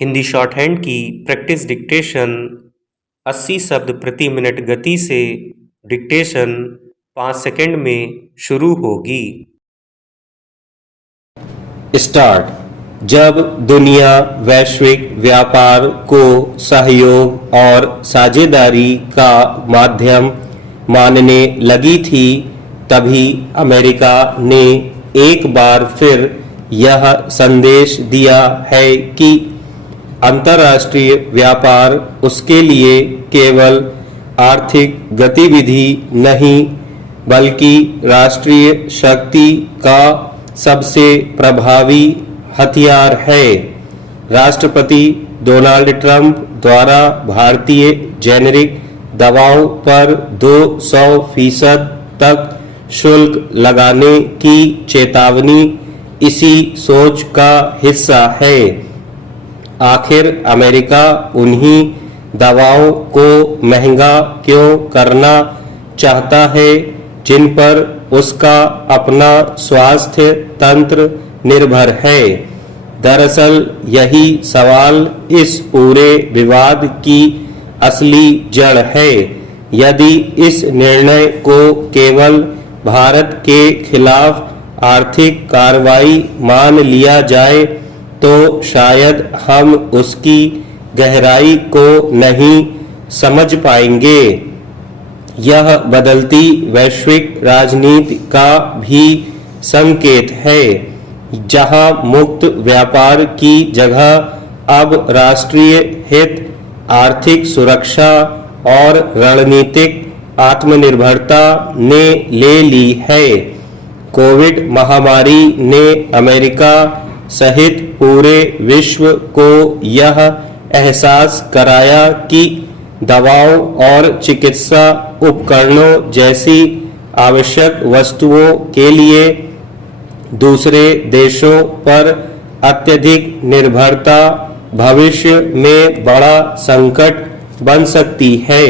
Hindi short hand की practice dictation 80 शब्द प्रति मिनट गति से डिक्टेशन 5 सेकंड में शुरू होगी। स्टार्ट। जब दुनिया वैश्विक व्यापार को सहयोग और साझेदारी का माध्यम मानने लगी थी, तभी अमेरिका ने एक बार फिर यह संदेश दिया है कि अंतर्राष्ट्रीय व्यापार उसके लिए केवल आर्थिक गतिविधि नहीं, बल्कि राष्ट्रीय शक्ति का सबसे प्रभावी हथियार है। राष्ट्रपति डोनाल्ड ट्रंप द्वारा भारतीय जेनेरिक दवाओं पर 200% तक शुल्क लगाने की चेतावनी इसी सोच का हिस्सा है। आखिर अमेरिका उन्हीं दवाओं को महंगा क्यों करना चाहता है जिन पर उसका अपना स्वास्थ्य तंत्र निर्भर है? दरअसल यही सवाल इस पूरे विवाद की असली जड़ है। यदि इस निर्णय को केवल भारत के खिलाफ आर्थिक कार्रवाई मान लिया जाए तो शायद हम उसकी गहराई को नहीं समझ पाएंगे। यह बदलती वैश्विक राजनीति का भी संकेत है, जहां मुक्त व्यापार की जगह अब राष्ट्रीय हित, आर्थिक सुरक्षा और रणनीतिक आत्मनिर्भरता ने ले ली है। कोविड महामारी ने अमेरिका सहित पूरे विश्व को यह एहसास कराया कि दवाओं और चिकित्सा उपकरणों जैसी आवश्यक वस्तुओं के लिए दूसरे देशों पर अत्यधिक निर्भरता भविष्य में बड़ा संकट बन सकती है।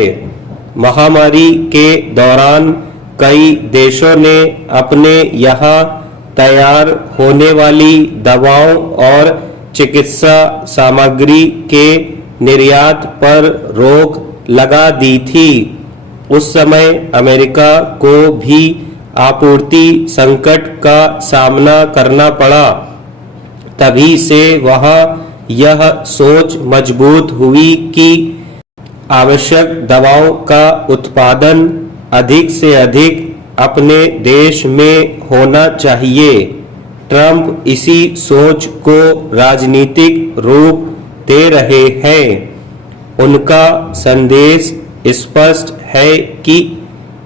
महामारी के दौरान कई देशों ने अपने यहाँ तैयार होने वाली दवाओं और चिकित्सा सामग्री के निर्यात पर रोक लगा दी थी। उस समय अमेरिका को भी आपूर्ति संकट का सामना करना पड़ा। तभी से वहां यह सोच मजबूत हुई कि आवश्यक दवाओं का उत्पादन अधिक से अधिक अपने देश में होना चाहिए। ट्रंप इसी सोच को राजनीतिक रूप दे रहे हैं। उनका संदेश स्पष्ट है कि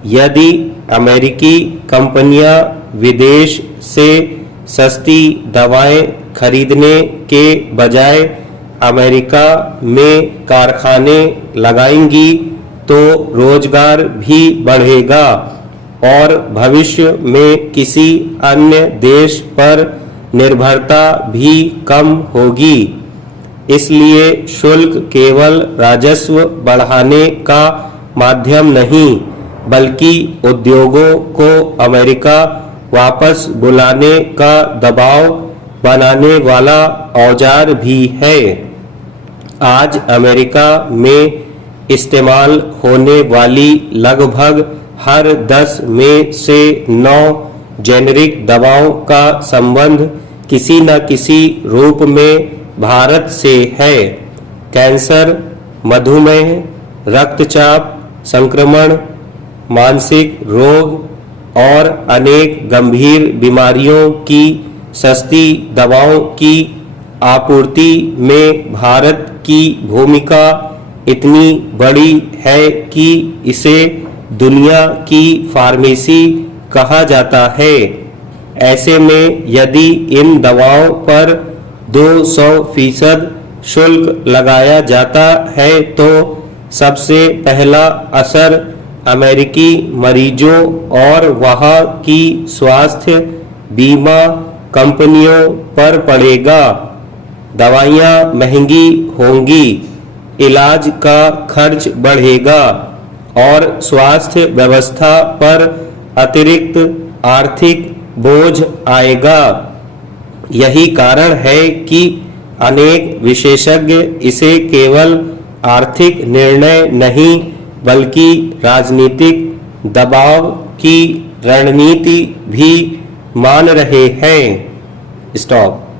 यदि अमेरिकी कंपनियां विदेश से सस्ती दवाएं खरीदने के बजाय अमेरिका में कारखाने लगाएंगी तो रोजगार भी बढ़ेगा और भविष्य में किसी अन्य देश पर निर्भरता भी कम होगी। इसलिए शुल्क केवल राजस्व बढ़ाने का माध्यम नहीं, बल्कि उद्योगों को अमेरिका वापस बुलाने का दबाव बनाने वाला औजार भी है। आज अमेरिका में इस्तेमाल होने वाली लगभग हर 10 में से 9 जेनेरिक दवाओं का संबंध किसी न किसी रूप में भारत से है। कैंसर, मधुमेह, रक्तचाप, संक्रमण, मानसिक रोग और अनेक गंभीर बीमारियों की सस्ती दवाओं की आपूर्ति में भारत की भूमिका इतनी बड़ी है कि इसे दुनिया की फार्मेसी कहा जाता है। ऐसे में यदि इन दवाओं पर 200% शुल्क लगाया जाता है तो सबसे पहला असर अमेरिकी मरीजों और वहां की स्वास्थ्य बीमा कंपनियों पर पड़ेगा। दवाइयां महंगी होंगी, इलाज का खर्च बढ़ेगा और स्वास्थ्य व्यवस्था पर अतिरिक्त आर्थिक बोझ आएगा। यही कारण है कि अनेक विशेषज्ञ इसे केवल आर्थिक निर्णय नहीं बल्कि राजनीतिक दबाव की रणनीति भी मान रहे हैं। स्टॉप।